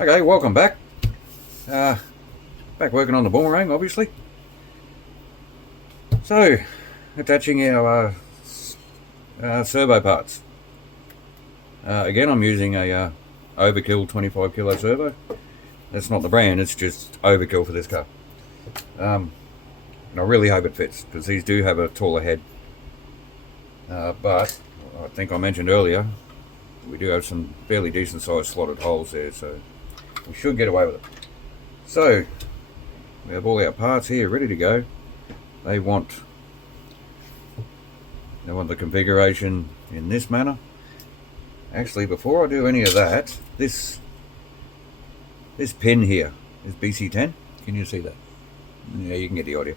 Okay, welcome back. Back working on the Boomerang, obviously. So, attaching our servo parts. Again, I'm using a Overkill 25 kilo servo. That's not the brand, it's just Overkill for this car. And I really hope it fits, because these do have a taller head. But, I think I mentioned earlier, we do have some fairly decent sized slotted holes there, so we should get away with it. So, we have all our parts here ready to go. They want the configuration in this manner. Actually, before I do any of that, this pin here is BC10. Can you see that? Yeah, you can get the audio.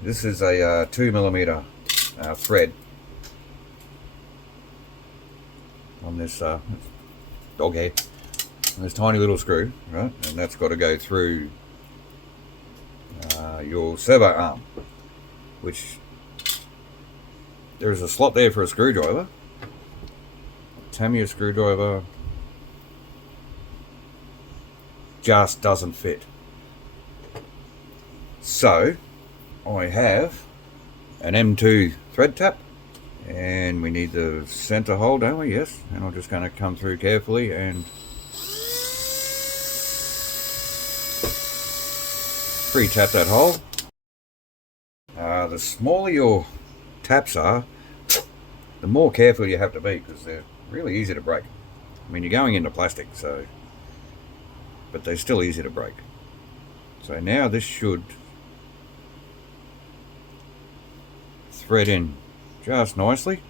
This is a 2mm thread on this dog hair. And this tiny little screw, right? And that's got to go through your servo arm, which there is a slot there for a screwdriver. Tamiya screwdriver just doesn't fit. So I have an M2 thread tap, and we need the center hole, don't we? Yes. And I'm just going to come through carefully and pre-tap that hole. The smaller your taps are, the more careful you have to be, because they're really easy to break. I mean, you're going into plastic, so, but they're still easy to break. So now this should thread in just nicely,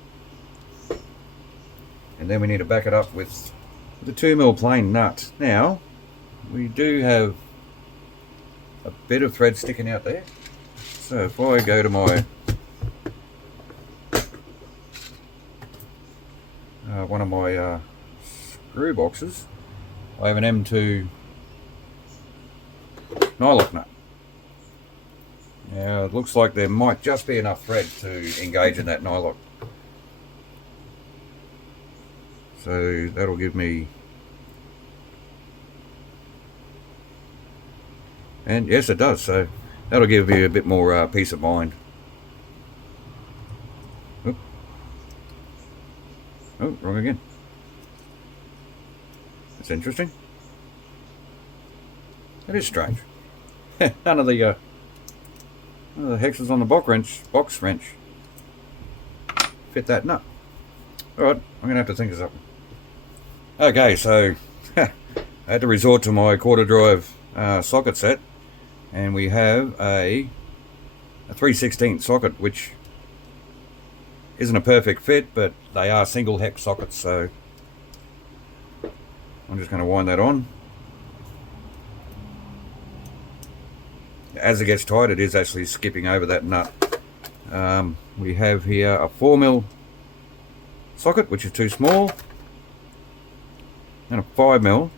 and then we need to back it up with the 2mm plain nut. Now we do have a bit of thread sticking out there, so if I go to my one of my screw boxes, I have an M2 nylock nut. Now it looks like there might just be enough thread to engage in that nylock, so that'll give me, and yes it does, so that'll give you a bit more peace of mind. Oh, wrong again. That's interesting. That is strange. None of the hexes on the box wrench fit that nut. Alright, I'm going to have to think of something. Okay, so I had to resort to my quarter drive socket set, and we have a 3/16 socket, which isn't a perfect fit, but they are single hex sockets, so I'm just going to wind that on. As it gets tight, it is actually skipping over that nut. We have here a 4mm socket, which is too small, and a 5mm,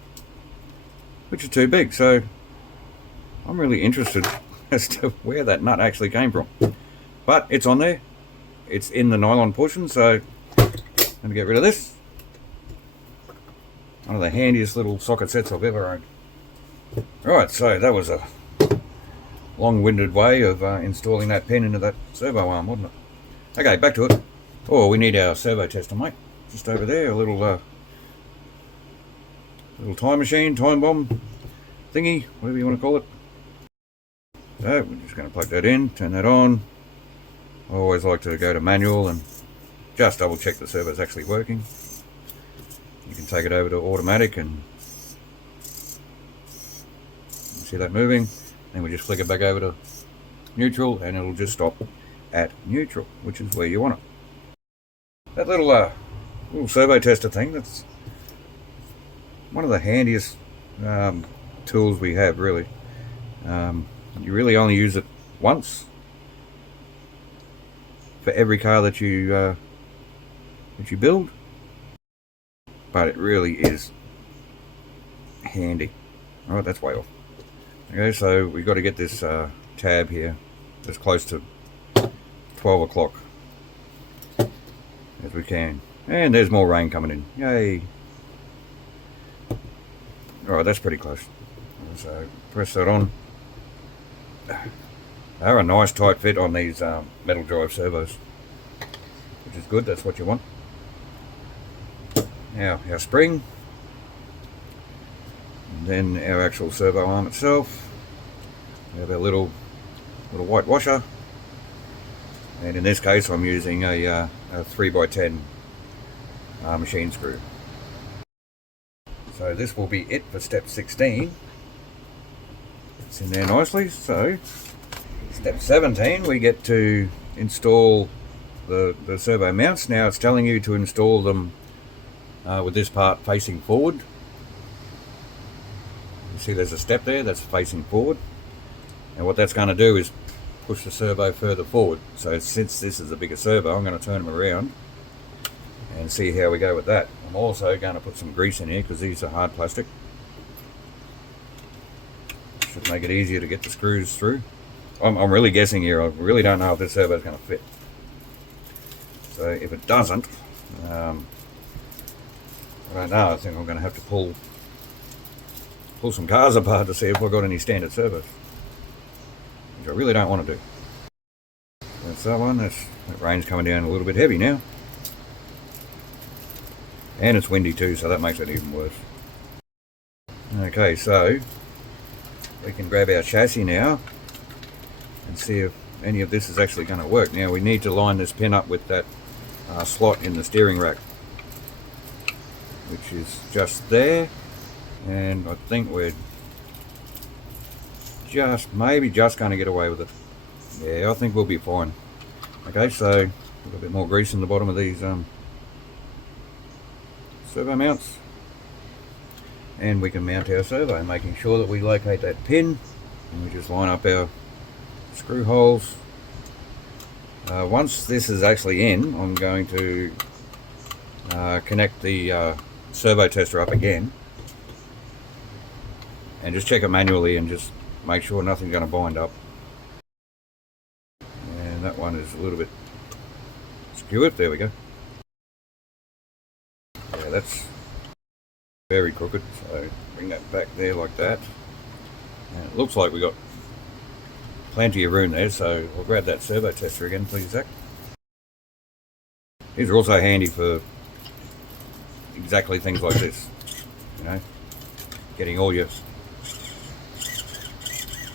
which is too big. So I'm really interested as to where that nut actually came from. But it's on there. It's in the nylon portion, so I'm going to get rid of this. One of the handiest little socket sets I've ever owned. Right, so that was a long-winded way of installing that pin into that servo arm, wasn't it? Okay, back to it. Oh, we need our servo tester, mate. Just over there, a little time machine, time bomb thingy, whatever you want to call it. So we're just going to plug that in, turn that on. I always like to go to manual and just double check the servo's actually working. You can take it over to automatic and see that moving. Then we just flick it back over to neutral, and it'll just stop at neutral, which is where you want it. That little servo tester thing, that's one of the handiest tools we have, really. You really only use it once for every car that you build, but it really is handy. Alright, that's way off. Okay, so we've got to get this tab here as close to 12 o'clock as we can. And there's more rain coming in. Yay. Alright, that's pretty close. So press that on. They're a nice tight fit on these metal drive servos, which is good. That's what you want. Now our spring, and then our actual servo arm itself. We have our little white washer, and in this case I'm using a 3x10 machine screw. So this will be it for step 16. It's in there nicely. So step 17, we get to install the servo mounts. Now it's telling you to install them with this part facing forward. You see there's a step there that's facing forward. And what that's going to do is push the servo further forward. So since this is a bigger servo, I'm going to turn them around and see how we go with that. I'm also going to put some grease in here because these are hard plastic. Should make it easier to get the screws through. I'm really guessing here. I really don't know if this servo is going to fit. So if it doesn't, I don't know. I think I'm going to have to pull some cars apart to see if I've got any standard servos, which I really don't want to do. That's that one. That rain's coming down a little bit heavy now. And it's windy too, so that makes it even worse. Okay, so we can grab our chassis now and see if any of this is actually going to work. Now we need to line this pin up with that slot in the steering rack, which is just there. And I think we're maybe just going to get away with it. Yeah, I think we'll be fine. Okay, so a little bit more grease in the bottom of these servo mounts, and we can mount our servo, making sure that we locate that pin, and we just line up our screw holes. Once this is actually in, I'm going to connect the servo tester up again and just check it manually and just make sure nothing's going to bind up. And that one is a little bit skewered. There we go. Yeah, that's very crooked, so bring that back there like that. And it looks like we got plenty of room there, so I'll grab that servo tester again, please, Zach. These are also handy for exactly things like this, you know, getting all your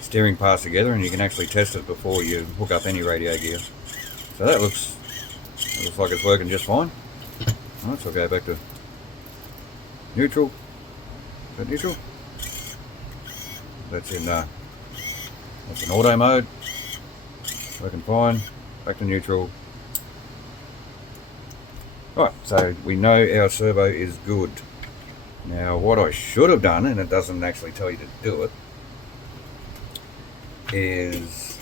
steering parts together, and you can actually test it before you hook up any radio gear. So that looks like it's working just fine. Alright, so I'll go back to neutral. Is that neutral? That's in auto mode. Working fine. Back to neutral. Alright, so we know our servo is good. Now what I should have done, and it doesn't actually tell you to do it, is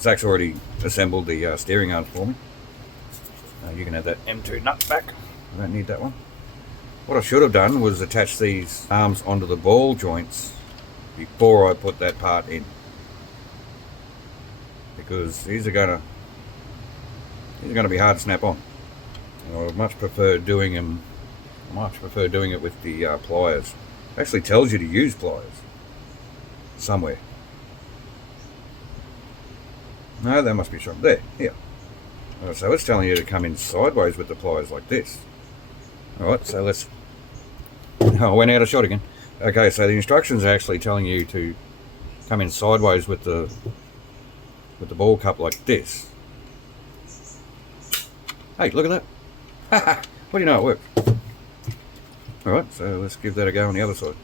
Zach's already assembled the steering arms for me. You can have that M2 nut back. I don't need that one. What I should have done was attach these arms onto the ball joints before I put that part in, because these are gonna be hard to snap on. And I would much prefer doing it with the pliers. It actually tells you to use pliers somewhere. No, that must be strong. There, here. So it's telling you to come in sideways with the pliers like this. Alright, so let's... Oh, I went out of shot again. Okay, so the instructions are actually telling you to come in sideways with the ball cup like this. Hey, look at that. What do you know, it worked. Alright, so let's give that a go on the other side.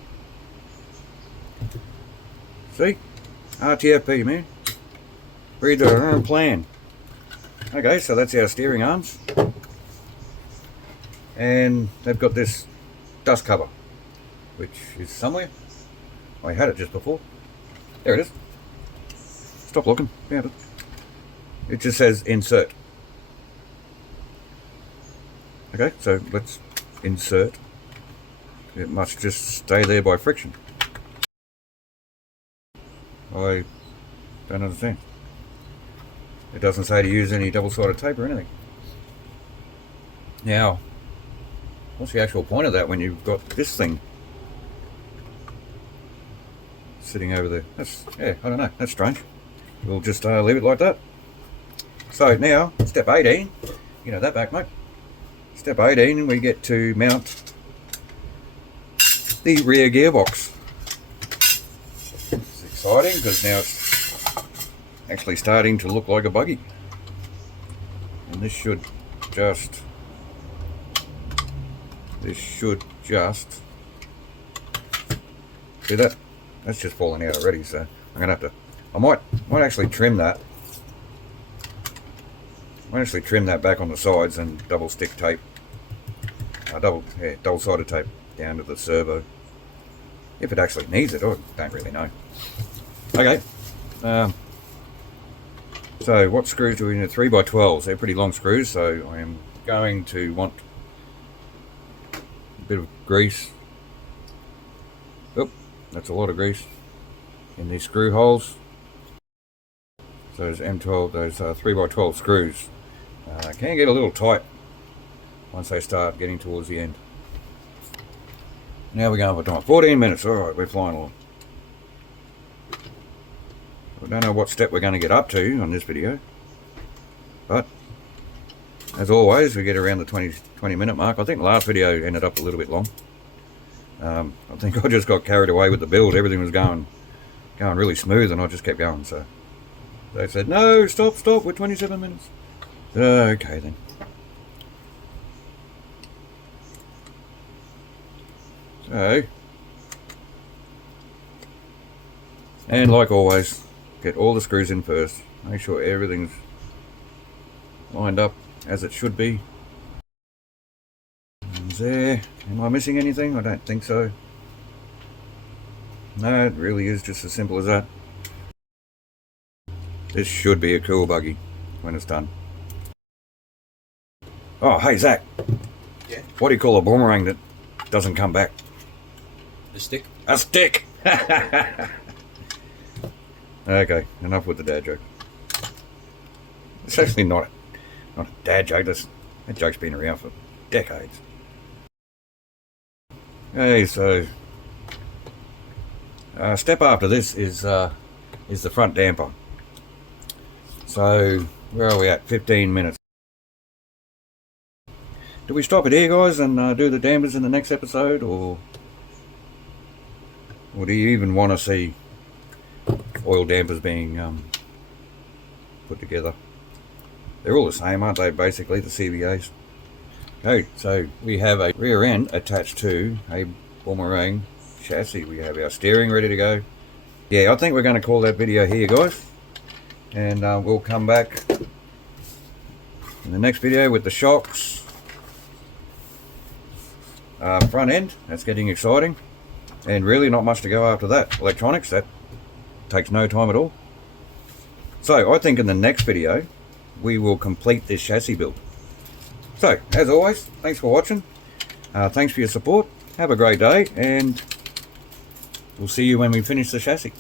See? RTFP, man. Read their own plan. Okay, so that's our steering arms. And they've got this dust cover, which is somewhere. I had it just before. There it is. Stop looking. Found it. It just says insert. Okay, so let's insert. It must just stay there by friction. I don't understand. It doesn't say to use any double-sided tape or anything. Now, what's the actual point of that when you've got this thing sitting over there. That's, yeah, I don't know, that's strange. We'll just leave it like that. So now, step 18, you know that back, mate. Step 18, we get to mount the rear gearbox. It's exciting because now it's actually starting to look like a buggy. And this should just see that? That's just falling out already, so I'm gonna have to, I might actually trim that. I might actually trim that back on the sides and double stick tape, double-sided tape down to the servo. If it actually needs it, I don't really know. Okay, so what screws do we need? 3x12s, they're pretty long screws, so I am going to want a bit of grease. Oh, that's a lot of grease in these screw holes. So those M12, those 3x12 screws can get a little tight once they start getting towards the end. Now we're going for time. 14 minutes. Alright, we're flying along. I don't know what step we're going to get up to on this video, but as always we get around the 20 minute mark. I think the last video ended up a little bit long. I think I just got carried away with the build. Everything was going really smooth and I just kept going, so they said no, stop, we're 27 minutes. Okay then. So, and like always, get all the screws in first. Make sure everything's lined up as it should be. And there. Am I missing anything? I don't think so. No, it really is just as simple as that. This should be a cool buggy when it's done. Oh, hey Zach. Yeah? What do you call a boomerang that doesn't come back? A stick? A stick! Okay, enough with the dad joke. It's actually not a dad joke. That joke's been around for decades. Okay, so step after this is the front damper. So where are we at? 15 minutes. Do we stop it here, guys, and do the dampers in the next episode, or do you even want to see oil dampers being put together? They're all the same, aren't they, basically, the CVAs? Okay, so we have a rear end attached to a Boomerang chassis. We have our steering ready to go. Yeah, I think we're going to call that video here, guys, and we'll come back in the next video with the shocks. Front end, that's getting exciting, and really not much to go after that. Electronics, that takes no time at all. So I think in the next video we will complete this chassis build. So as always, thanks for watching, thanks for your support, have a great day, and we'll see you when we finish the chassis.